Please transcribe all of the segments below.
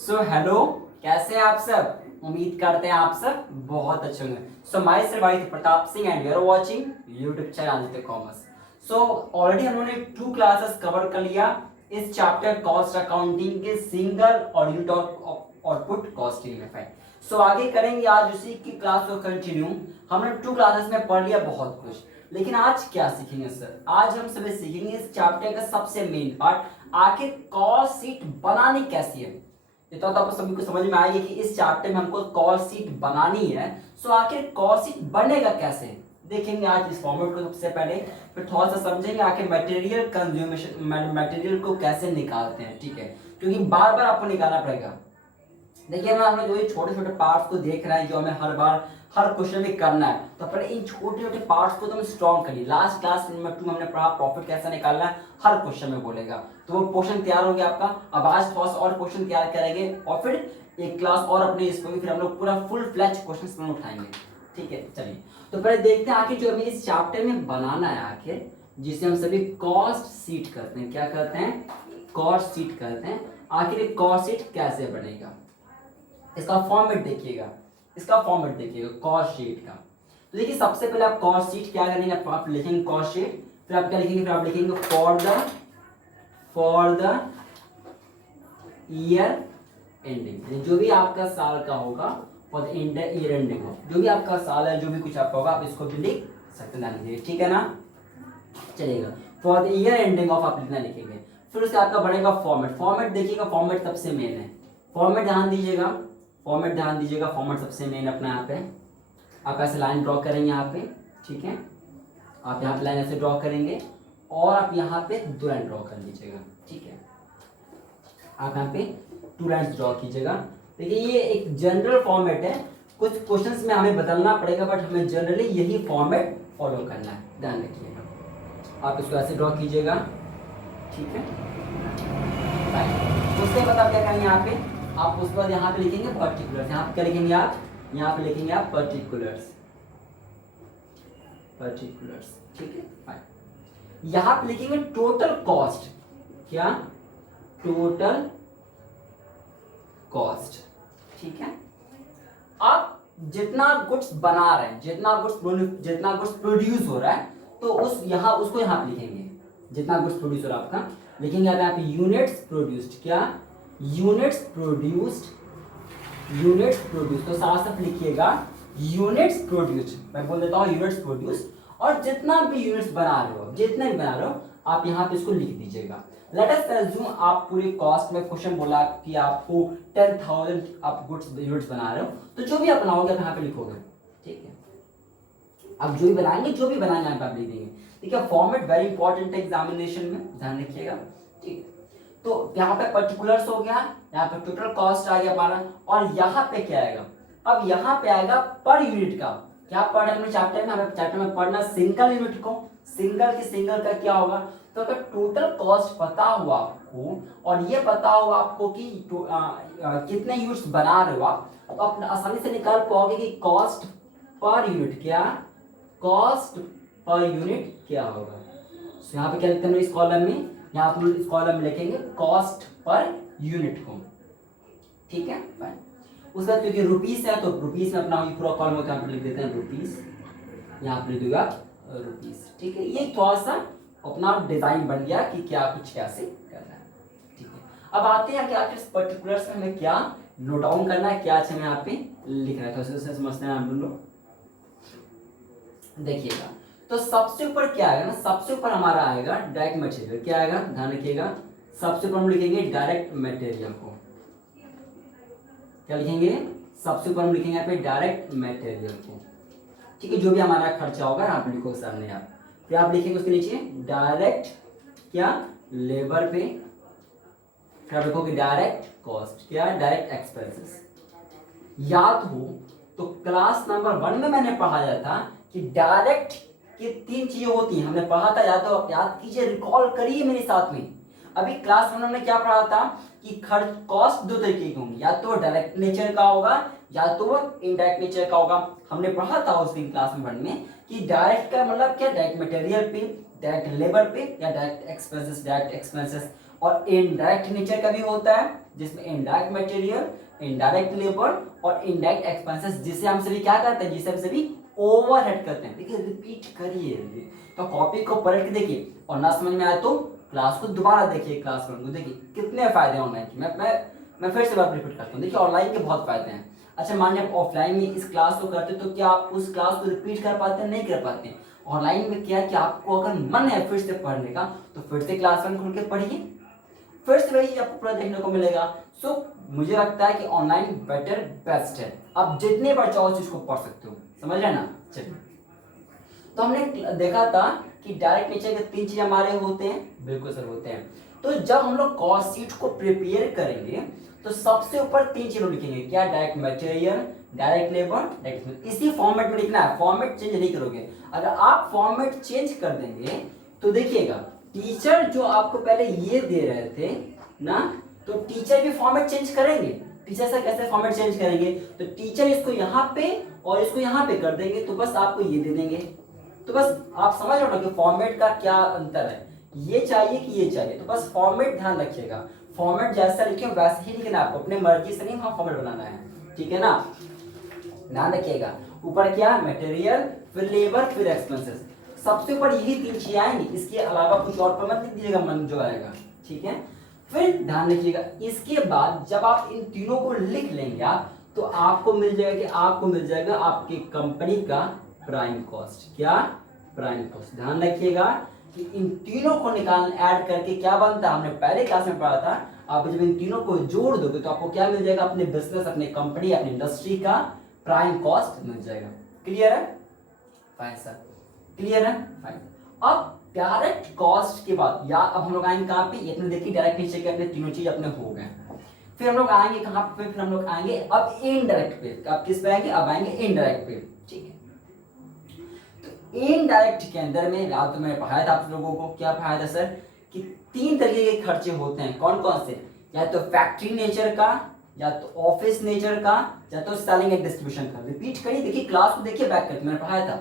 Hello, कैसे हैं आप सब। उम्मीद करते हैं आप सब बहुत अच्छे होंगे। So myself Aditya Pratap Singh and you are watching YouTube channel Aditya commerce. So already हम लोगों ने 2 क्लासेस कवर कर लिया इस चैप्टर कॉस्ट अकाउंटिंग के सिंगल और यूनिट आउटपुट कॉस्टिंग में। फाइन। सो आगे करेंगे आज उसी की क्लास को कंटिन्यू। हमने 2 क्लासेस में पढ़ लिया बहुत कुछ, लेकिन आज क्या सीखेंगे सर। आज हम सभी सीखेंगे इस चैप्टर का सबसे मेन पार्ट, आखिर कॉस्ट शीट बनानी कैसी है। ये तो आपको सभी को समझ में आएगी कि इस चैप्टर में हमको कॉस्ट शीट बनानी है। सो आखिर कॉस्ट शीट बनेगा कैसे देखेंगे आज इस फॉर्मेट को सबसे पहले, फिर थोड़ा सा समझेंगे आखिर मटेरियल कंज्यूमेशन मटेरियल को कैसे निकालते हैं। ठीक है, क्योंकि बार बार आपको निकालना पड़ेगा। देखिए हम लोग जो ये छोटे छोटे पार्ट्स को देख रहे हैं जो हमें हर बार हर क्वेश्चन में करना है, तो पहले इन छोटे छोटे पार्ट्स को तो हम स्ट्रॉन्ग करिए। लास्ट क्लास नंबर 2 हमने पढ़ा प्रॉफिट कैसे निकालना है, हर क्वेश्चन में बोलेगा, तो वो क्वेश्चन तैयार हो गया आपका। अब आज थोड़ा सा और क्वेश्चन तैयार करेंगे और फिर एक क्लास और अपने इसको भी फिर हम लोग पूरा फुल फ्लैश क्वेश्चन उठाएंगे। ठीक है, चलिए तो पहले देखते हैं आखिर जो हमें इस चैप्टर में बनाना है, आखिर जिसे हम सभी कॉस्ट शीट करते हैं। क्या करते हैं? कॉस्ट शीट करते हैं। आखिर कॉस्ट शीट कैसे बनेगा, इसका फॉर्मेट देखिएगा, इसका फॉर्मेट देखिएगा कॉस्ट शीट का। तो देखिए सबसे पहले आप कॉस्ट शीट क्या करेंगे, आप लिखेंगे कॉस्ट शीट, फिर आप क्या लिखेंगे, फिर आप लिखेंगे फॉर द ईयर एंडिंग। जो भी आपका साल का होगा, फॉर द ईयर एंडिंग, जो भी आपका साल है, जो भी कुछ आपका होगा, आप इसको भी लिख सकते हैं। ठीक है ना, चलेगा। For the year ending of आप लिखना लिखेंगे। फिर उसका आपका बनेगा फॉर्मेट। फॉर्मेट देखिएगा, फॉर्मेट सबसे मेन है। फॉर्मेट ध्यान दीजिएगा, फॉर्मेट ध्यान दीजिएगा, फॉर्मेट सबसे मेन अपना यहाँ पे। आप ऐसे लाइन ड्रॉ करेंगे यहाँ पे, ठीक है, आप यहाँ पे लाइन ऐसे ड्रॉ करेंगे और आप यहाँ पे 2 लाइन ड्रॉ कर लीजिएगा। ठीक है, आप यहाँ पे 2 लाइन्स ड्रॉ कीजिएगा। देखिए ये एक जनरल फॉर्मेट है, कुछ क्वेश्चंस में हमें बदलना पड़ेगा, बट हमें जनरली यही फॉर्मेट फॉलो करना है, ध्यान रखिएगा। आप इसको ऐसे ड्रॉ कीजिएगा, ठीक है। उसके बाद आप क्या करेंगे, यहाँ पे आप उसके बाद यहाँ पे लिखेंगे पर्टिकुलर्स। यहाँ पे क्या लिखेंगे आप, यहाँ पे लिखेंगे आप पर्टिकुलर्स, पर्टिकुलर्स, ठीक है, फाइन। यहाँ पे लिखेंगे टोटल कॉस्ट। क्या? टोटल कॉस्ट, ठीक है। आप जितना गुड्स बना रहे हैं, जितना गुड्स प्रोड्यूस हो रहा है, तो उसको यहाँ पे लिखेंगे। जितना गुड्स प्रोड्यूस हो रहा है आपका, लिखेंगे आप यहाँ पे यूनिट्स प्रोड्यूस्ड। क्या? यूनिट्स प्रोड्यूस्ड, यूनिट्स प्रोड्यूस्ड, तो साफ साफ लिखिएगा यूनिट्स प्रोड्यूस्ड। मैं बोल देता हूँ यूनिट्स प्रोड्यूस्ड, और जितना भी यूनिट्स बना रहे हो, जितने भी बना रहे हो, आप यहाँ पे इसको लिख दीजिएगा। लेट अस अज्यूम आप पूरी कॉस्ट में क्वेश्चन बोला कि आपको 10,000 आप गुड्स यूनिट्स बना रहे हो, तो जो भी आप बनाओगे आप यहाँ पे लिखोगे। ठीक है, आप जो भी बनाएंगे, जो भी बनाएंगे यहाँ पे आप लिख देंगे। ठीक है, फॉर्मेट वेरी इंपॉर्टेंट है एग्जामिनेशन में, ध्यान रखिएगा। ठीक है, तो यहाँ पे पर्टिकुलर्स हो गया, यहाँ पे टोटल कॉस्ट आ गया हमारा, और यहाँ पे क्या आएगा, अब यहाँ पे आएगा पर यूनिट का। क्या पढ़ा हमने चैप्टर में? हमें चैप्टर में पढ़ना सिंगल यूनिट को, सिंगल का क्या होगा। तो अगर टोटल कॉस्ट पता हुआ आपको, और ये पता हुआ आपको कि कितने यूनिट्स बना रहे हो आप, तो आप आसानी से निकाल पाओगे कि कॉस्ट पर यूनिट क्या, कॉस्ट पर यूनिट क्या होगा। तो यहाँ पे क्या लिखते हैं इस कॉलम में, यहाँ पर इस कॉलम में लिखेंगे कॉस्ट पर यूनिट को। ठीक है, फाइन। उसके बाद क्योंकि रुपीस है, तो रुपीस में अपना पूरा कॉलम होता है, लिख देते हैं रुपीस, यहाँ पर लिख दूंगा रुपीस। ठीक है, ये थोड़ा सा अपना डिजाइन बन गया कि क्या कुछ कैसे करना है। ठीक है, अब आते हैं कि आखिर पर्टिकुलर्स में हमें क्या नोट डाउन करना है, क्या हमें यहाँ पे लिखना है, तो उसे समझते हैं हम लोग। देखिएगा, तो सबसे ऊपर क्या आएगा ना, सबसे ऊपर हमारा आएगा डायरेक्ट मटेरियल। क्या आएगा, ध्यान रखिएगा, सबसे ऊपर हम लिखेंगे डायरेक्ट मटेरियल को। क्या लिखेंगे? सबसे ऊपर हम लिखेंगे यहाँ पे डायरेक्ट मटेरियल को। ठीक है, जो भी हमारा खर्चा होगा आप लिखो सामने आप, फिर आप लिखेंगे उसके नीचे डायरेक्ट क्या, लेबर पे, फिर आप लिखोगे डायरेक्ट कॉस्ट। क्या? Direct expenses. याद हो तो क्लास नंबर 1 में मैंने पढ़ाया था कि डायरेक्ट की 3 चीजें होती हैं, हमने पढ़ा था, याद कीजिए, रिकॉल करिए मेरे साथ में। अभी क्लास 1 में हमने क्या पढ़ा था कि खर्च कॉस्ट 2 तरीके की होंगी, या तो डायरेक्ट नेचर का होगा या तो वो इनडायरेक्ट नेचर का होगा। हमने पढ़ा था उस दिन क्लास में 1 में कि डायरेक्ट का मतलब क्या, डायरेक्ट मटेरियल पे, डायरेक्ट लेबर पे, या डायरेक्ट एक्सपेंसेस, और इनडायरेक्ट नेचर का भी होता है जिसमें इनडायरेक्ट मटेरियल, इनडायरेक्ट लेबर और इनडायरेक्ट एक्सपेंसेस, जिसे हम सभी क्या करते हैं, जिसे हम सभी ओवरहेड करते हैं। देखिए रिपीट करिए, तो कॉपी को पलट के देखिए और ना समझ में आए तो क्लास को दोबारा देखिए, क्लास को देखिए। कितने फायदे हैं ऑनलाइन के, मैं फिर से बात रिपीट करता हूँ। देखिए ऑनलाइन के बहुत फायदे हैं। अच्छा मान लीजिए आप ऑफलाइन में इस क्लास को करते तो क्या आप उस क्लास को रिपीट कर पाते हैं? नहीं कर पाते हैं। ऑनलाइन में क्या है कि आपको अगर मन है फिर से पढ़ने का तो फिर से क्लास वन खोल के पढ़िए, फिर से वही आपको पूरा देखने को मिलेगा। सो मुझे लगता है कि ऑनलाइन बेटर बेस्ट है। आप जितने बार चाहो चीज को पढ़ सकते हो, समझ रहे ना। चलिए, तो हमने देखा था कि डायरेक्ट नेचर के 3 चीज हमारे होते हैं। बिल्कुल सर होते हैं। तो जब हम लोग कॉस्ट शीट को प्रिपेयर करेंगे तो सबसे ऊपर 3 चीज लिखेंगे, क्या? Direct material, direct labour, direct. इसी फॉर्मेट में लिखना है, फॉर्मेट चेंज नहीं करोगे। अगर आप फॉर्मेट चेंज कर देंगे तो देखिएगा टीचर जो आपको पहले ये दे रहे थे ना, तो टीचर भी फॉर्मेट चेंज करेंगे। टीचर से कैसे फॉर्मेट चेंज करेंगे? तो टीचर इसको यहाँ पे और इसको यहाँ पे कर देंगे, तो बस आपको ये दे देंगे। तो बस आप समझ रहे हो ना कि फॉर्मेट का क्या अंतर है, ये चाहिए कि ये चाहिए। तो बस फॉर्मेट ध्यान रखिएगा, फॉर्मेट जैसा लिखे वैसे ही लिखना, आपको अपने मर्जी से नहीं वहां फॉर्मेट बनाना है, ठीक है ना। ध्यान रखिएगा, ऊपर क्या? मटेरियल, फिर लेबर, फिर एक्सपेंसेस। सबसे ऊपर यही 3 चीजें आएंगी, इसके अलावा कुछ और पर मत लिख दीजिएगा, मन जो आएगा, ठीक है। फिर ध्यान रखिएगा, इसके बाद जब आप इन तीनों को लिख लेंगे आप, तो आपको मिल जाएगा आपकी कंपनी का प्राइम कॉस्ट। क्या? Prime cost. ध्यान रखिएगा कि इन तीनों को निकाल ऐड करके क्या बनता है, हमने पहले क्लास में पढ़ा था। आप जब इन तीनों को जोड़ दोगे तो आपको क्या मिल जाएगा? अपने बिजनेस, अपने कंपनी, अपनी इंडस्ट्री का प्राइम कॉस्ट मिल जाएगा। क्लियर है? फाइन सर, क्लियर है? फाइन। अब डायरेक्ट कॉस्ट के बाद या अब हम लोग आएंगे कहाँ पे? ये देखिए डायरेक्ट नीचे के अपने तीनों चीज अपने हो गए। फिर हम लोग आएंगे कहाँ पे? फिर हम लोग आएंगे अब इनडायरेक्ट पे। अब किस पे आएंगे? अब आएंगे इनडायरेक्ट पे, ठीक है। इनडायरेक्ट के अंदर में रात में पढ़ाया था आप लोगों को, क्या पढ़ाया था सर? कि 3 तरीके के खर्चे होते हैं। कौन कौन से? या तो फैक्ट्री नेचर का, या तो ऑफिस नेचर का, या तो सेलिंग एंड डिस्ट्रीब्यूशन का। रिपीट करिए, देखिए क्लास को देखिए बैक करके, मैंने पढ़ाया था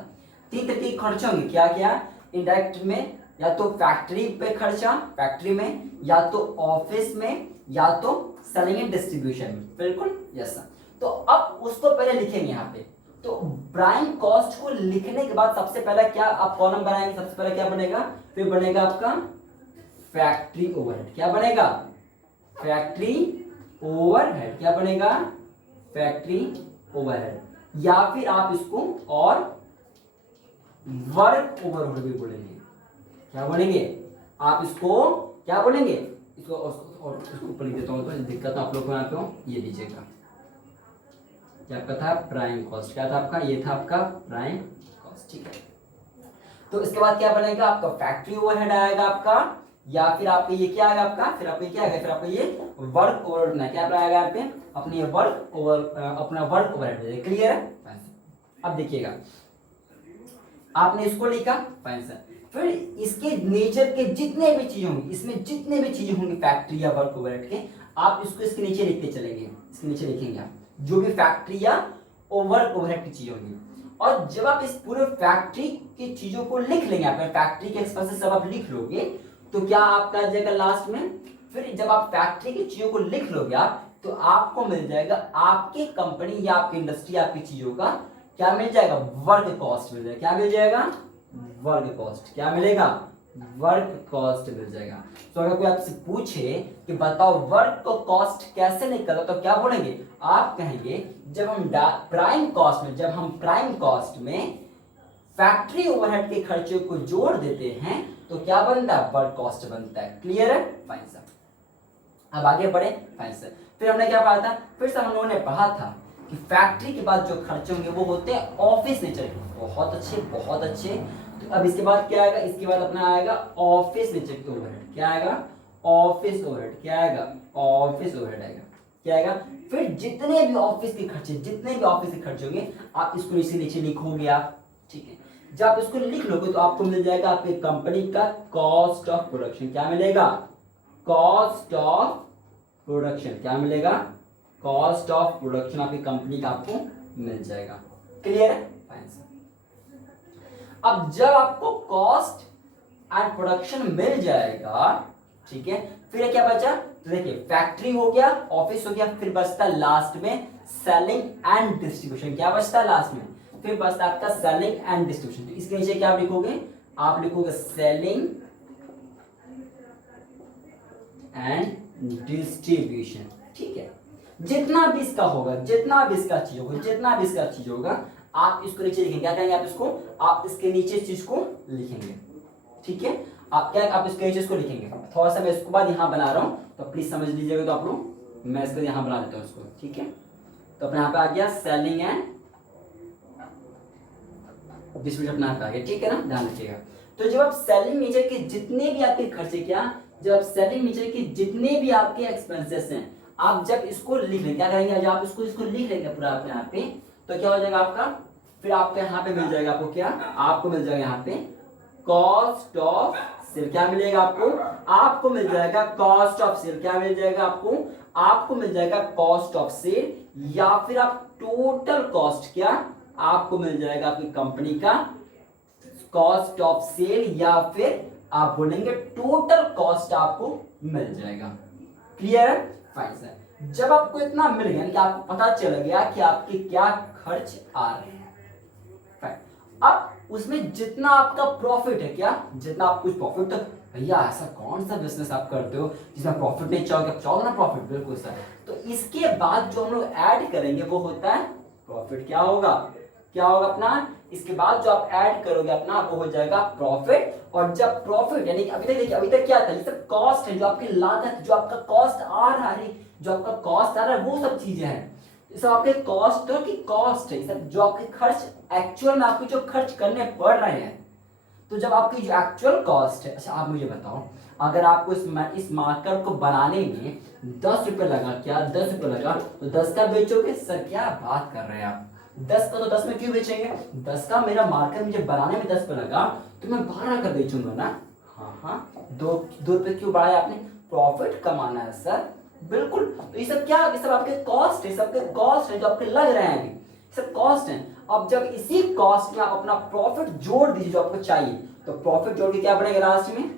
3 तरीके के खर्चे होंगे। क्या क्या? इनडायरेक्ट में या तो फैक्ट्री पे खर्चा, फैक्ट्री में, या तो ऑफिस में, या तो सेलिंग एंड डिस्ट्रीब्यूशन में। बिल्कुल यस सर। तो अब उसको पहले लिखेंगे यहाँ पे। तो प्राइम कॉस्ट को लिखने के बाद सबसे पहला क्या आप कॉलम बनाएंगे? सबसे पहले क्या बनेगा? फिर बनेगा आपका फैक्ट्री ओवरहेड। क्या बनेगा? Factory overhead. क्या बनेगा? Factory overhead. या फिर आप इसको और वर्क ओवरहेड भी बोलेंगे। क्या बोलेंगे आप? इसको क्या बोलेंगे? इसको और इसको ऊपर लिख देता हूं तो दिक्कत आप लोग को यहाँ पे ये दीजिएगा। क्या आपका था? Prime cost. क्या था आपका? ये था आपका प्राइम कॉस्ट, ठीक है। तो इसके बाद क्या बनेगा? आपका फैक्ट्री ओवरहेड आएगा आपका, या फिर आपका ये क्या आएगा आपका? फिर आपका क्या आएगा? फिर आपका ये वर्क ओवरहेड ना क्या आएगा यहाँ पे? अपनी अपना वर्क ओवरहेड। क्लियर है? अब देखिएगा आपने इसको लिखा, फाइन सर। फिर इसके नेचर के जितने भी चीजें होंगी, इसमें जितने भी चीजें होंगी फैक्ट्री या वर्क ओवरहेड के, आप इसको इसके नीचे लिखते चलेंगे। इसके नीचे लिखेंगे आप जो भी फैक्ट्री या वर्क ओवरहेड की चीजें होंगी। और जब आप इस पूरे फैक्ट्री की चीजों को लिख लेंगे, आप फैक्ट्री के एक्सपेंसेस सब आप लिख लोगे, तो क्या आपका आ जाएगा लास्ट में? फिर जब आप फैक्ट्री की चीजों को लिख लोगे आप, तो आपको मिल जाएगा आपकी कंपनी या आपकी इंडस्ट्री, आपकी चीजों का क्या मिल जाएगा? वर्क कॉस्ट मिल जाएगा। क्या मिल जाएगा? Work cost. क्या मिलेगा? वर्क कॉस्ट मिल जाएगा। तो अगर कोई आपसे पूछे कि बताओ वर्क को कॉस्ट कैसे निकलता, तो क्या बोलेंगे आप? कहेंगे जब हम प्राइम कॉस्ट में फैक्ट्री ओवरहेड के खर्चे को जोड़ देते हैं तो क्या बनता है? वर्क कॉस्ट बनता है। क्लियर है? Fine sir. अब आगे बढ़े, फाइन सर। फिर हमने क्या पढ़ा था? फिर से हम लोगों ने पढ़ा था कि फैक्ट्री के बाद जो खर्चे होंगे वो होते हैं ऑफिस नेचर के। बहुत अच्छे, बहुत अच्छे। तो अब इसके बाद क्या आएगा? इसके बाद अपना आएगा ऑफिस नेचर के ओवरहेड। क्या आएगा? Office overhead. क्या आएगा? ऑफिस ओवरहेड आएगा। क्या आएगा? फिर जितने भी ऑफिस के खर्चे होंगे आप इसको नीचे लिखोगे आप, ठीक है। जब आप इसको लिख लोगे तो आपको मिल जाएगा आपकी कंपनी का कॉस्ट ऑफ प्रोडक्शन। क्या मिलेगा? Cost of production. क्या मिलेगा? कॉस्ट ऑफ प्रोडक्शन आपकी कंपनी का आपको मिल जाएगा। क्लियर है? Fine sir. अब जब आपको कॉस्ट एंड प्रोडक्शन मिल जाएगा, ठीक है, फिर क्या बचा? तो देखिए फैक्ट्री हो गया, ऑफिस हो गया, फिर बचता है लास्ट में सेलिंग एंड डिस्ट्रीब्यूशन। क्या बचता है लास्ट में? फिर बचता है आपका सेलिंग एंड डिस्ट्रीब्यूशन। तो इसके नीचे क्या आप लिखोगे? आप लिखोगे सेलिंग एंड डिस्ट्रीब्यूशन। ठीक है, जितना भी इसका होगा, जितना भी इसका चीज होगा, जितना भी इसका चीज होगा, आप इसको नीचे लिखेंगे। क्या करेंगे आप इसको? आप इसके नीचे इस चीज को लिखेंगे। ठीक है, आप क्या, आप इसके नीचे इसको लिखेंगे। थोड़ा सा मैं इसको बाद यहाँ बना रहा हूँ, तो प्लीज समझ लीजिएगा। तो आप लोग, मैं इसको यहाँ बना देता हूँ इसको। ठीक है, तो अपने यहाँ पे आ गया सेलिंग एंड डिस्ट्रीब्यूशन अपने यहाँ पे आ गया। ठीक है ना, ध्यान रखिएगा। तो जब आप सेलिंग नेचर के जितने भी आपके खर्चे, क्या, जब आप सेलिंग नेचर के जितने भी आपके एक्सपेंसेस हैं, आप जब इसको लिख लेंगे, क्या करेंगे, जब आप इसको लिख लेंगे पूरा अपने यहाँ पे, तो क्या हो जाएगा आपका, फिर आपका यहाँ पे मिल जाएगा आपको, क्या आपको मिल जाएगा यहाँ पे कॉस्ट ऑफ सेल। क्या मिलेगा आपको? आपको मिल जाएगा कॉस्ट ऑफ सेल। क्या मिल जाएगा आपको? आपको मिल जाएगा कॉस्ट ऑफ सेल, या फिर आप टोटल कॉस्ट, क्या आपको मिल जाएगा आपकी कंपनी का कॉस्ट ऑफ सेल, या फिर आप बोलेंगे टोटल कॉस्ट आपको मिल जाएगा। क्लियर है? Fine sir. जब आपको इतना मिल गया कि आपको पता चल गया कि आपके क्या खर्च आ रहे हैं, अब उसमें जितना आपका प्रॉफिट है, क्या जितना आप कुछ प्रॉफिट, तो भैया ऐसा कौन सा बिजनेस आप करते हो जिसमें प्रॉफिट नहीं चाहोगे? आप चाहोगे ना प्रॉफिट, बिल्कुल सर। तो इसके बाद जो हम लोग ऐड करेंगे वो होता है प्रॉफिट। क्या होगा? क्या होगा अपना? इसके बाद जो आप ऐड करोगे अपना, वो हो जाएगा प्रॉफिट। और जब प्रॉफिट, यानी कि अभी तक क्या था, ये सब कॉस्ट है, जो आपकी लागत, जो आपका कॉस्ट आ रहा है, जो आपका कॉस्ट आ रहा है, वो सब चीजें हैं, ये सब आपके कॉस्ट की कॉस्ट है, सब जो आपके खर्च एक्चुअल में आपको जो खर्च करने पड़ रहे हैं। तो जब आपकी जो एक्चुअल कॉस्ट है, अच्छा आप मुझे बताओ, अगर आपको इस मार्कर को बनाने में 10 रुपए लगा, क्या 10 रुपए लगा, तो 10 का बेचोगे? सर क्या बात कर रहे हैं आप, 10 का तो 10 में क्यों बेचेंगे? 10 का मेरा मार्कर मुझे बनाने में 10 पे लगा, तो मैं 12 का बेचूंगा ना। हाँ, 2 रुपए क्यों बढ़ाया आपने? प्रॉफिट कमाना है सर, बिल्कुल। तो ये सब क्या, ये सब आपके कॉस्ट है, सबके कॉस्ट है जो आपके लग रहे हैं अभी, सब कॉस्ट है। अब जब इसी कॉस्ट में आप अपना प्रॉफिट जोड़ दीजिए जो आपको चाहिए, तो प्रॉफिट जोड़ के क्या बनेगा लास्ट में?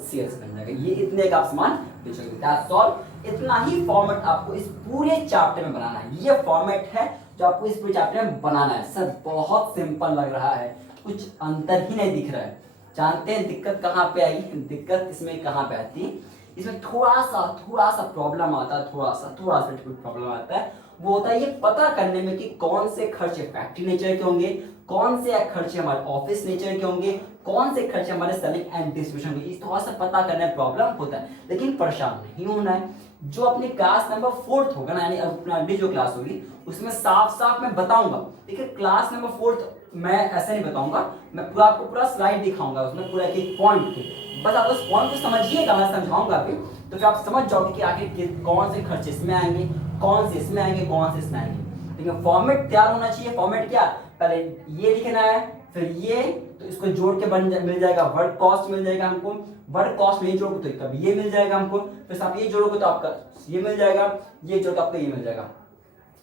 सेल्स बन जाएगा। ये इतने का आप सामान बेचोगे। That's all. इतना ही फॉर्मेट आपको इस पूरे चैप्टर में बनाना है। ये फॉर्मेट है जो आपको इस पूरे चैप्टर में बनाना है। सर बहुत सिंपल लग रहा है, कुछ अंतर ही नहीं दिख रहा है। जानते हैं दिक्कत कहाँ पे आई? दिक्कत इसमें कहाँ पे आती है? इसमें थोड़ा सा प्रॉब्लम आता है, थोड़ा सा प्रॉब्लम आता है। वो होता है ये पता करने में कि कौन से खर्चे फैक्ट्री नेचर के होंगे, कौन से खर्चे हमारे ऑफिस नेचर के होंगे, कौन से खर्चे हमारे सेलिंग एंड डिस्ट्रीब्यूशन के। थोड़ा सा पता करने में प्रॉब्लम होता है, लेकिन परेशान नहीं होना है। जो अपनी क्लास नंबर 4 होगा ना, यानी अपना अगली जो क्लास होगी, उसमें साफ मैं बताऊंगा। देखिए क्लास नंबर 4 मैं ऐसे नहीं बताऊंगा, मैं पूरा आपको पूरा स्लाइड दिखाऊंगा, उसमें पूरा एक पॉइंट के, बस आप उस पॉइंट को समझिएगा, मैं समझाऊंगा अभी, तो फिर आप समझ जाओगे कि आखिर कौन से खर्चे इसमें आएंगे, कौन से इसमें आएंगे, कौन से इसमें आएंगे। देखिए फॉर्मेट तैयार होना चाहिए। फॉर्मेट क्या, पहले ये लिखना है, फिर ये, तो इसको जोड़ के मिल जाएगा वर्क कॉस्ट, मिल जाएगा हमको। वर्क कॉस्ट में ये जोड़ोगे तो कभी ये मिल जाएगा हमको, फिर आप ये जोड़ोगे तो आपका ये मिल जाएगा, ये जोड़ आपका ये मिल जाएगा।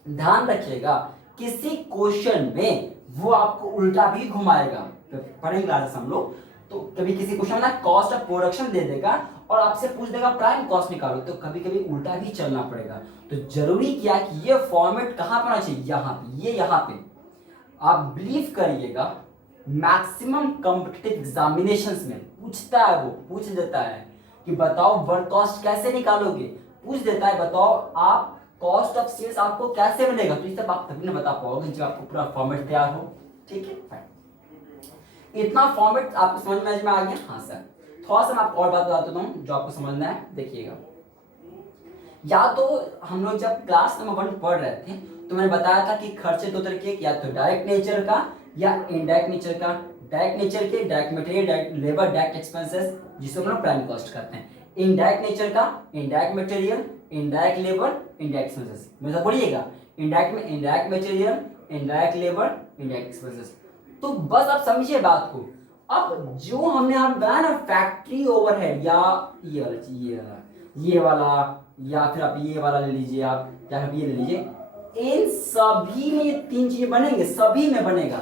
ध्यान रखिएगा किसी क्वेश्चन में वो आपको उल्टा भी घुमाएगा। तो पढ़ेंगे क्लासेस हम लोग, तो कभी किसी क्वेश्चन में ना कॉस्ट ऑफ प्रोडक्शन दे देगा और आपसे पूछ देगा प्राइम कॉस्ट निकालो, तो कभी कभी उल्टा भी चलना पड़ेगा। तो जरूरी क्या है कि ये फॉर्मेट कहां पर होना चाहिए, यहाँ पे, ये यहाँ पे। आप बिलीव करिएगा मैक्सिमम कॉम्पिटिटिव एग्जामिनेशंस में पूछता है, वो पूछ देता है कि बताओ वर्क कॉस्ट कैसे निकालोगे, पूछ देता है बताओ आप कॉस्ट ऑफ सेल्स आपको कैसे मिलेगा। तो ये सब आप तभी ना बता पाओगे जब आपको पूरा फॉर्मेट तैयार हो। ठीक है, इतना फॉर्मेट आपको समझ में आ गया? हाँ सर। थोड़ा सा मैं आपको और बात बता देता हूँ जो आपको समझना है, देखिएगा। या तो हम लोग जब क्लास नंबर 1 पढ़ रहे थे तो मैंने बताया था कि खर्चे 2 तरह के, या तो डायरेक्ट नेचर का या इनडायरेक्ट नेचर का। डायरेक्ट नेचर के direct material, direct labour, direct expenses, जिसे हम लोग प्राइम कॉस्ट करते हैं। इनडायरेक्ट नेचर का indirect material, indirect labour, indirect expenses. मेरे बोलिएगा, इनडायरेक्ट में indirect material, indirect labour, indirect expenses. तो बस आप समझिए बात को। अब जो हमने यहाँ बनाया ना फैक्ट्री ओवरहेड, या ये वाला, या फिर आप ये वाला ले लीजिए, आप या फिर ये ले लीजिए, इन सभी में ये 3 चीजें बनेंगे, सभी में बनेगा।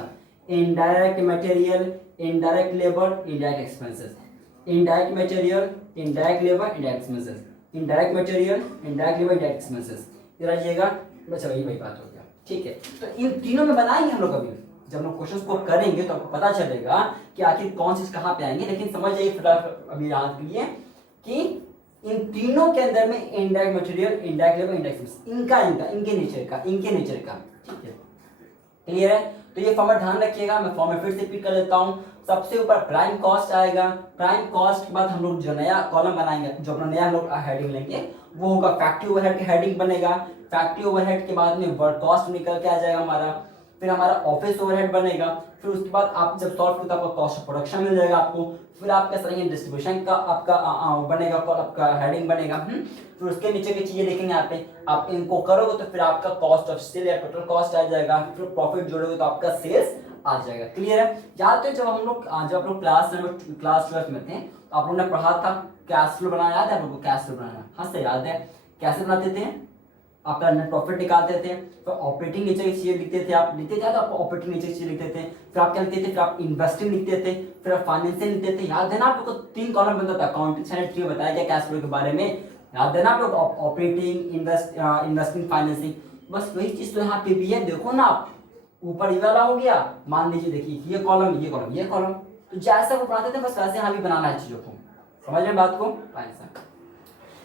Indirect material, indirect labour, indirect expenses. Indirect material, indirect labour, indirect expenses, indirect material, indirect labour, indirect expenses, ये रहिएगा। बस वही बात हो गया, ठीक है। तो इन तीनों में बनाएंगे हम लोग अभी, जब हम लोग क्वेश्चंस को करेंगे तो आपको पता चलेगा कि आखिर कौन चीज कहाँ पे आएंगे। लेकिन समझ जाइए फिलहाल अभी याद के लिए कि इन तीनों के अंदर में indirect material, indirect labour, indirect expenses, इनके नेचर का, ठीक है, क्लियर है। तो ये फॉर्मेट ध्यान रखिएगा, मैं फॉर्मेट फिर से रिपीट कर देता हूँ। सबसे ऊपर प्राइम कॉस्ट आएगा, प्राइम कॉस्ट के बाद हम लोग जो नया कॉलम बनाएंगे, जो अपना नया हम लोग हेडिंग लेंगे वो होगा फैक्ट्री ओवरहेड की हेडिंग बनेगा। फैक्ट्री ओवरहेड के बाद में वर्क कॉस्ट निकल के आ जाएगा हमारा, फिर हमारा ऑफिस ओवरहेड बनेगा, फिर उसके बाद आप जब सॉल्व करो तो आपका कॉस्ट ऑफ प्रोडक्शन मिल जाएगा आपको, फिर आपका सही डिस्ट्रीब्यूशन का आपका बनेगा, आपका हेडिंग बनेगा। फिर उसके नीचे की चीजें लिखेंगे यहाँ पे, आप इनको करोगे तो फिर आपका कॉस्ट ऑफ सेल या टोटल कॉस्ट आ जाएगा, फिर प्रॉफिट जोड़ोगे तो आपका सेल्स आ जाएगा, क्लियर है। याद है जब आप लोग क्लास 12 में थे तो आप लोगों ने पढ़ा था कैश फ्लो बनाना, याद है आप लोगों को कैश फ्लो बनाना? हाँ सर याद है। कैसे बनाते थे? आपका नेट प्रॉफिट निकालते थे, फिर ऑपरेटिंग नीचे की चीजें लिखते थे, आप लिखते थे तो आप ऑपरेटिंग नीचे की चीजें लिखते थे, फिर आप क्या लिखते थे, फिर आप इन्वेस्टिंग लिखते थे, फिर आप फाइनेंसिंग लिखते थे। याद है ना आप लोग को 3 कॉलम बनता था, अकाउंटिंग साइड में बताया गया कैश फ्लो के बारे में, याद है ना आप लोग? ऑपरेटिंग, इन्वेस्टिंग, फाइनेंसिंग, बस वही चीज तो यहाँ पे भी है। देखो ना आप, ऊपर ये वाला हो गया, मान लीजिए देखिए ये कॉलम, ये कॉलम, ये कॉलम, तो जैसा वो बनाते थे बस वैसे यहाँ भी बनाना है चीजों को, समझ रहे बात को?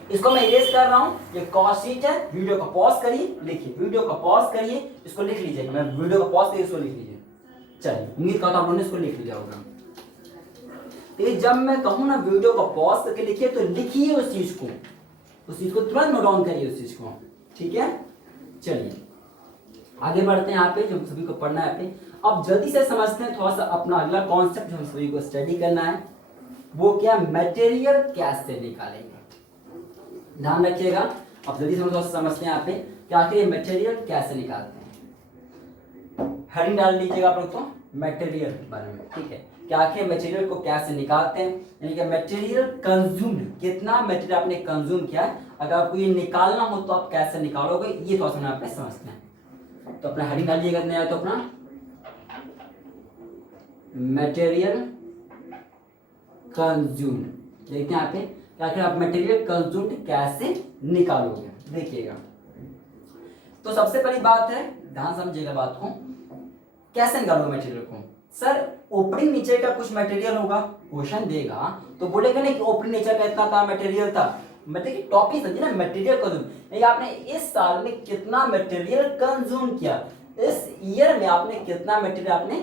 इसको मैं इरेज कर रहा हूँ, ये कॉस्ट शीट है। वीडियो को पॉज करिए, लिखिए, वीडियो को पॉज करिए, इसको लिख लीजिएगा। मैं वीडियो को पॉज करिए, इसको लिख लीजिए। चलिए, उम्मीद करता हूँ आप लोगों ने इसको लिख लिया होगा। तो जब मैं कहूँ ना वीडियो को पॉज करके लिखिए, तो लिखिए उस चीज को तुरंत नोट डाउन करिए उस चीज को, ठीक है। चलिए आगे बढ़ते हैं यहाँ पे, जो सभी को पढ़ना है पे। अब जल्दी से समझते हैं थोड़ा सा अपना अगला कॉन्सेप्ट जो हम सभी को स्टडी करना है, वो क्या? मटेरियल कैसे निकालेंगे, ध्यान रखिएगा। अब जल्दी से समझते हैं यहाँ पे कि आखिर ये मटेरियल कैसे निकालते हैं। हेडिंग डाल लीजिएगा आप लोग तो मटेरियल के बारे में, ठीक है, कि आखिर मटेरियल को कैसे निकालते हैं, यानी कि मटेरियल कंज्यूम्ड, कितना मटेरियल आपने कंज्यूम किया है, अगर आपको ये निकालना हो तो आप कैसे निकालोगे, ये थोड़ा सा यहाँ पे समझते हैं। तो अपना हेडिंग डालिएगा नया, तो अपना मटेरियल कंज्यूम्ड देखते हैं यहाँ पे, आखिर आप मटेरियल कंज्यूम्ड कैसे निकालोगे, देखिएगा। तो सबसे पहली बात है, ध्यान समझिएगा बात को, कैसे निकालोगे मटेरियल को? सर ओपनिंग नेचर का कुछ मटेरियल होगा, क्वेश्चन देगा तो बोलेगा नहीं कि ओपनिंग नेचर का इतना मटेरियल था, मतलब टॉपिक समझिए ना, मटेरियल कंज्यूम, आपने इस साल में कितना मटेरियल कंज्यूम किया, इस ईयर में आपने कितना मटेरियल आपने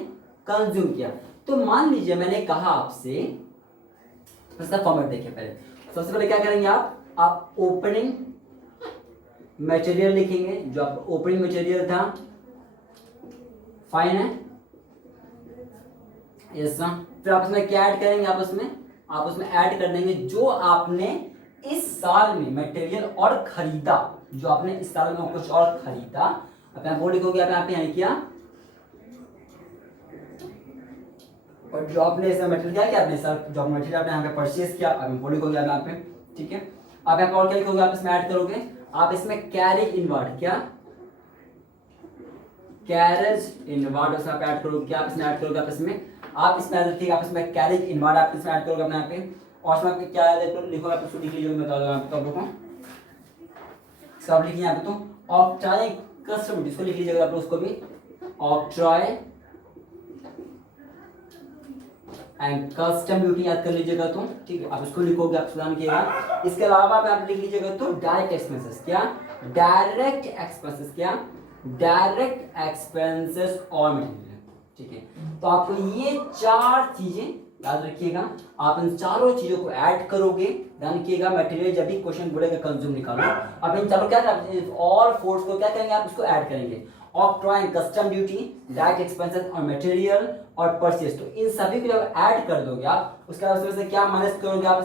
कंज्यूम किया। तो मान लीजिए मैंने कहा आपसे, इसका फॉर्मेट देखिए पहले। सबसे पहले क्या करेंगे आप ओपनिंग मटेरियल लिखेंगे, जो आप ओपनिंग मटेरियल था, फाइन है, यस। फिर आप इसमें क्या ऐड करेंगे, आप उसमें ऐड कर देंगे जो आपने इस साल में मटेरियल और खरीदा, जो आपने इस साल में कुछ और खरीदा। अब यहाँ बोर्ड लिखोगे, आप यहाँ पे किया, और जो आपने इसमें मटेरियल क्या किया, आपने सर जो मटेरियल आपने यहाँ पे परचेज किया, अब बोर्ड लिखोगे आप यहाँ पे, ठीक है। आप यहाँ पे और क्या लिखोगे, आप इसमें ऐड करोगे, आप इसमें कैरेज इनवर्ड, क्या कैरेज इनवर्ड उसमें आप ऐड करोगे, क्या आप इसमें ऐड करोगे, आप इसमें ठीक है, आप इसमें कैरेज इनवर्ड आप इसमें ऐड करोगे अपने यहाँ पे, और उसमें आपके क्या लिखोगे, आप इसको लिख लीजिए, मैं बता दूंगा आप लोगों को, सब लिखिए यहाँ पे। तो ऑक्ट्राई कस्टम, इसको लिख लीजिएगा आप उसको भी, ऑक्ट्राई एंड कस्टम ड्यूटी याद कर लीजिएगा, तो ठीक है, आप इसको लिखोगे, आप सुधार किएगा। इसके अलावा आप लिख लीजिएगा तो डायरेक्ट एक्सपेंसेस, क्या डायरेक्ट एक्सपेंसेस, क्या डायरेक्ट एक्सपेंसेस और मटेरियल, ठीक है। तो आपको ये 4 चीजें याद रखिएगा, आप इन चारों चीजों को ऐड करोगे, ध्यान रखिएगा। मटेरियल जब भी क्वेश्चन बोलेगा कंज्यूम निकालो, आप इन चारों क्या ऑल फोर्स को क्या करेंगे, आप इसको ऐड करेंगे, octroi and custom duty, direct expenses और मटेरियल और परचेज। तो इन सभी को जब ऐड कर दोगे आप, उसके बाद उसमें से क्या माइनस करोगे, आप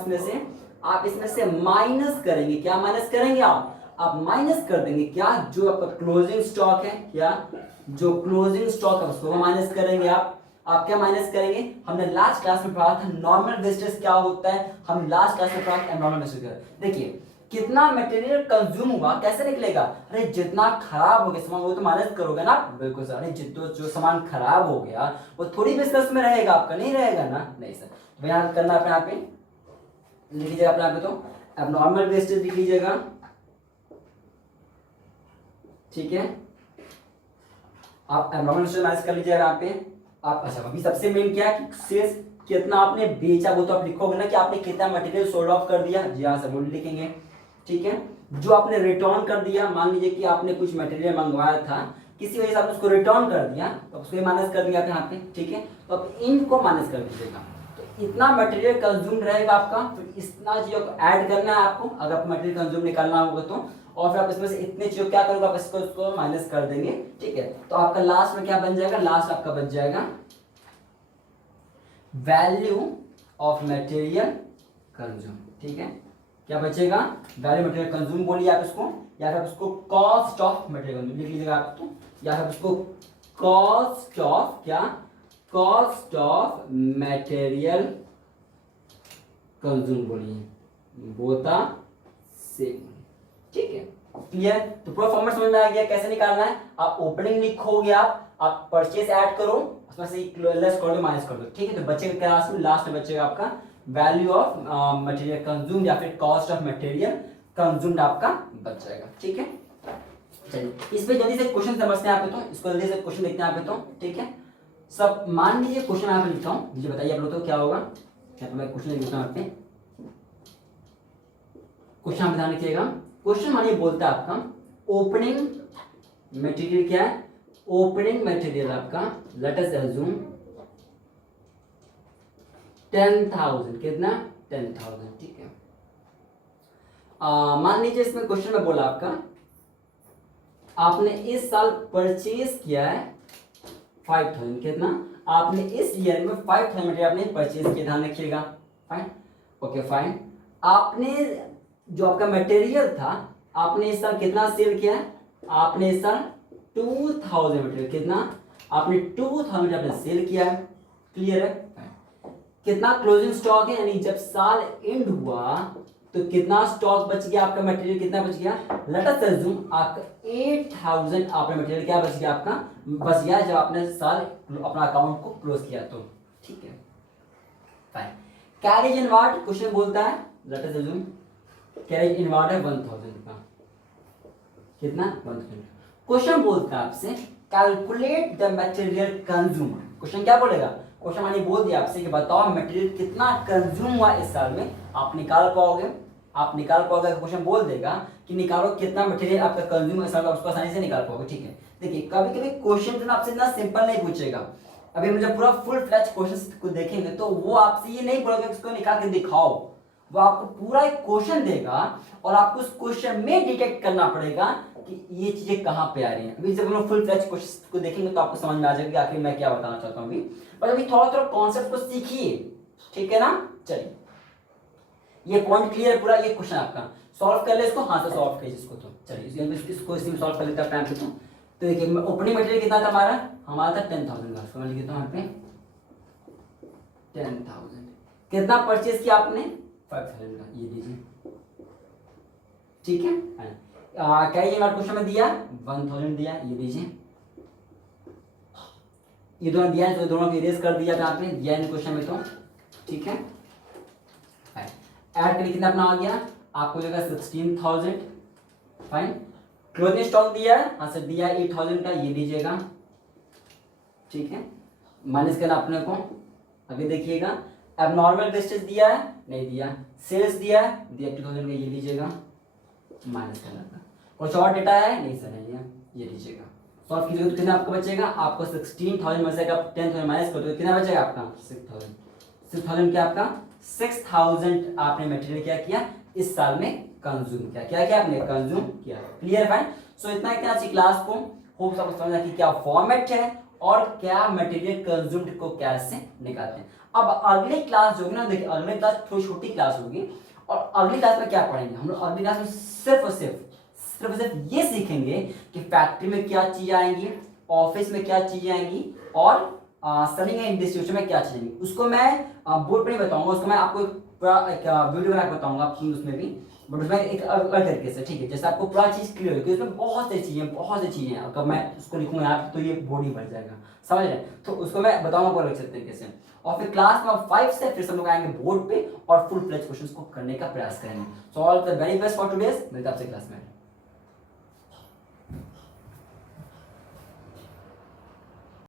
इसमें से माइनस करेंगे, क्या माइनस करेंगे आप माइनस कर देंगे, क्या जो आपका क्लोजिंग स्टॉक है, क्या जो क्लोजिंग स्टॉक है उसको माइनस करेंगे आप क्या माइनस करेंगे? हमने लास्ट क्लास में पढ़ा था नॉर्मल वेस्टेज क्या होता है, हम लास्ट क्लास में पढ़ा था नॉर्मल वेस्टेज। देखिए कितना मटेरियल कंज्यूम हुआ, कैसे निकलेगा? अरे जितना खराब हो गया सामान वो तो माइनस करोगे ना, बिल्कुल सर। अरे जो सामान खराब हो गया वो थोड़ी बिजनेस में रहेगा आपका, नहीं रहेगा ना, नहीं सर। यहाँ करना है यहाँ पे लिख लीजिएगा अपने यहाँ पे, तो एबनॉर्मल वेस्टेज लिख लीजिएगा, ठीक है। आप एबनॉर्मल वेस्टेज माइनस कर लीजिएगा यहाँ पे आप। अच्छा, अभी सबसे मेन क्या है कि सेल्स कितना आपने बेचा, वो तो आप लिखोगे ना कि आपने कितना मटेरियल सोल्ड ऑफ कर दिया, जी हाँ, सब वो लिखेंगे, ठीक है। जो आपने रिटर्न कर दिया, मान लीजिए कि आपने कुछ मटेरियल मंगवाया था, किसी वजह से आपने उसको रिटर्न कर दिया, तो उसको माइनस कर दिया यहाँ पे, ठीक है। तो अब इनको माइनस कर दीजिएगा, तो इतना मटेरियल कंज्यूम रहेगा आपका, फिर इतना चीजों को ऐड करना है आपको, अगर आपको मटेरियल कंज्यूम निकालना होगा तो, और फिर आप इसमें से इतने चीजों क्या करोगे, आप इसको माइनस कर देंगे, ठीक है। तो आपका लास्ट में क्या बन जाएगा, लास्ट आपका बच जाएगा वैल्यू ऑफ मटेरियल कंज्यूम, ठीक है। क्या बचेगा, वैल्यू मटेरियल कंज्यूम बोलिए आप इसको, या फिर उसको कॉस्ट ऑफ मटेरियल कंज्यूम लिख लीजिएगा आप, तो या फिर उसको कॉस्ट ऑफ क्या, कॉस्ट ऑफ मटेरियल कंज्यूम बोलिए, बोता सेम, ठीक है। क्लियर, तो पूरा फॉर्मेट समझ में आ गया कैसे निकालना है। आप ओपनिंग लिखोगे, आप परचेज ऐड करो, उसमें से लेस कर दो, माइनस कर दो, ठीक है। तो बचेगा क्लास में लास्ट में बचेगा आपका वैल्यू ऑफ मटेरियल कंज्यूम या फिर कॉस्ट ऑफ मटेरियल कंज्यूम्ड आपका बच जाएगा, ठीक है। चलिए इस पे जल्दी से क्वेश्चन समझते हैं आप, तो इसको जल्दी से क्वेश्चन देखते हैं आप, तो ठीक है। सब मान लीजिए क्वेश्चन यहाँ पे लिखता हूँ, मुझे बताइए आप लोग तो क्या होगा। यहाँ पे मैं क्वेश्चन लिखता हूँ आप पे, क्वेश्चन आप ध्यान रखिएगा। क्वेश्चन मानिए बोलता है आपका ओपनिंग मटेरियल क्या है, ओपनिंग मटेरियल आपका लेट अस अज्यूम 10,000, कितना 10,000, ठीक है। मान लीजिए इसमें क्वेश्चन में बोला आपका आपने इस साल परचेज किया है 5,000, कितना आपने इस ईयर में 5,000 मटेरियल आपने परचेज किया, ध्यान रखिएगा, फाइन, ओके फाइन। आपने जो आपका मटेरियल था आपने इस साल कितना सेल किया है, आपने इस साल 2,000 मटेरियल, कितना आपने 2,000 मटेरियल आपने सेल किया है, क्लियर है। कितना क्लोजिंग स्टॉक है, यानी जब साल एंड हुआ तो कितना स्टॉक बच गया आपका, मटेरियल कितना बच गया, लेट अस अज्यूम आपका 8,000 आपने मटेरियल क्या बच गया आपका, बच गया जब आपने साल अपना अकाउंट को क्लोज किया, तो ठीक है फाइन। कैरेज इनवार्ड क्वेश्चन बोलता है, let us assume carriage inward है 1,000 का, कितना 1,000। क्वेश्चन बोलता है आपसे calculate the material consume, question क्या बोलेगा, क्वेश्चन मैंने बोल दिया आपसे कि बताओ मटेरियल कितना कंज्यूम हुआ इस साल में, आप निकाल पाओगे, आप निकाल पाओगे। क्वेश्चन बोल देगा कि निकालो कितना मटेरियल आपका कंज्यूम इस साल का, उसको आसानी से निकाल पाओगे, ठीक है। देखिए कभी कभी क्वेश्चन जो आपसे इतना सिंपल नहीं पूछेगा, अभी हम जब पूरा फुल फ्लैश क्वेश्चन को देखेंगे तो वो आपसे ये नहीं बोलेगा उसको निकाल के दिखाओ, वो आपको पूरा एक क्वेश्चन देगा और आपको उस क्वेश्चन में डिटेक्ट करना पड़ेगा कि ये चीजें कहाँ पे आ रही हैं। अभी जब हम लोग फुल फ्लैश क्वेश्चन को देखेंगे तो आपको समझ में आ जाएगा कि आखिर मैं क्या बताना चाहता हूँ अभी, पर अभी थोड़ा थोड़ा कॉन्सेप्ट को सीखिए, ठीक है ना। चलिए ये पॉइंट क्लियर है पूरा, ये क्वेश्चन आपका सॉल्व कर ले इसको, हाथ से सॉल्व कीजिए इसको, तो चलिए इसको इसी में सॉल्व कर लेते हैं टाइम पे। तो देखिए ओपनिंग मटेरियल कितना था हमारा था 10,000 का, समझ लिखता हूँ यहाँ पे 10,000, कितना परचेज किया आपने 5,000 का, ये दीजिए, ठीक है। क्या ये क्वेश्चन में दिया 1,000 दिया, ये दीजिए, ये दोनों दिया है तो दोनों को इरेज कर दिया था आपने, दिया इन क्वेश्चन में, तो ठीक है। ऐड करके कितना अपना आ गया आपको जगह 16,000, फाइन। क्लोजिंग स्टॉक दिया है, हाँ सर दिया 8,000 का, ये दीजिएगा, ठीक है। माइनस करना अपने को, आगे देखिएगा एबनॉर्मल वेस्टेज दिया है, नहीं दिया, सेल्स दिया है, दिया 2,000 का, ये दीजिएगा, माइनस करना था। कुछ और डेटा है, नहीं सर नहीं है, ये दीजिएगा। सॉल्व कीजिएगा तो कितना आपको बचेगा, आपको 16,000 में से 10,000 माइनस कर दो कितना बचेगा आपका 6,000, 6,000 क्या आपका 6,000 आपने मटेरियल क्या किया इस साल में कंज्यूम किया, क्या क्या आपने कंज्यूम किया, क्लियर फाइन। सो इतना ही आज की क्लास को, होप सबको समझा कि क्या फॉर्मेट है और क्या मटेरियल कंज्यूम्ड को कैसे निकालते हैं। अब अगली क्लास जो होगी ना, देखिए अगली क्लास थोड़ी छोटी क्लास होगी और अगली क्लास में क्या पढ़ेंगे हम लोग, अगली क्लास में सिर्फ और सिर्फ ये सीखेंगे कि फैक्ट्री में क्या चीजें आएंगी, ऑफिस में क्या चीजें आएंगी और सेलिंग एंड डिस्ट्रीब्यूशन में क्या चीजें, उसको मैं बोर्ड पर नहीं बताऊंगा, उसको मैं आपको एक वीडियो बना के बताऊंगा, आप उसमें भी बट उसमें एक अलग तरीके से, ठीक है, जैसे आपको पूरा चीज क्लियर हो कि उसमें बहुत सी चीजें हैं, अगर मैं उसको लिखूंगा यहाँ पे तो ये बॉडी भर जाएगा, समझ रहे हैं, तो उसको मैं बताऊंगा बहुत अच्छे तरीके से। और फिर क्लास में 5 से फिर हम लोग आएंगे बोर्ड पे और फुल फ्लेज क्वेश्चंस को करने का प्रयास करेंगे। So all the very best for today's, मिलते हैं आपसे क्लास में।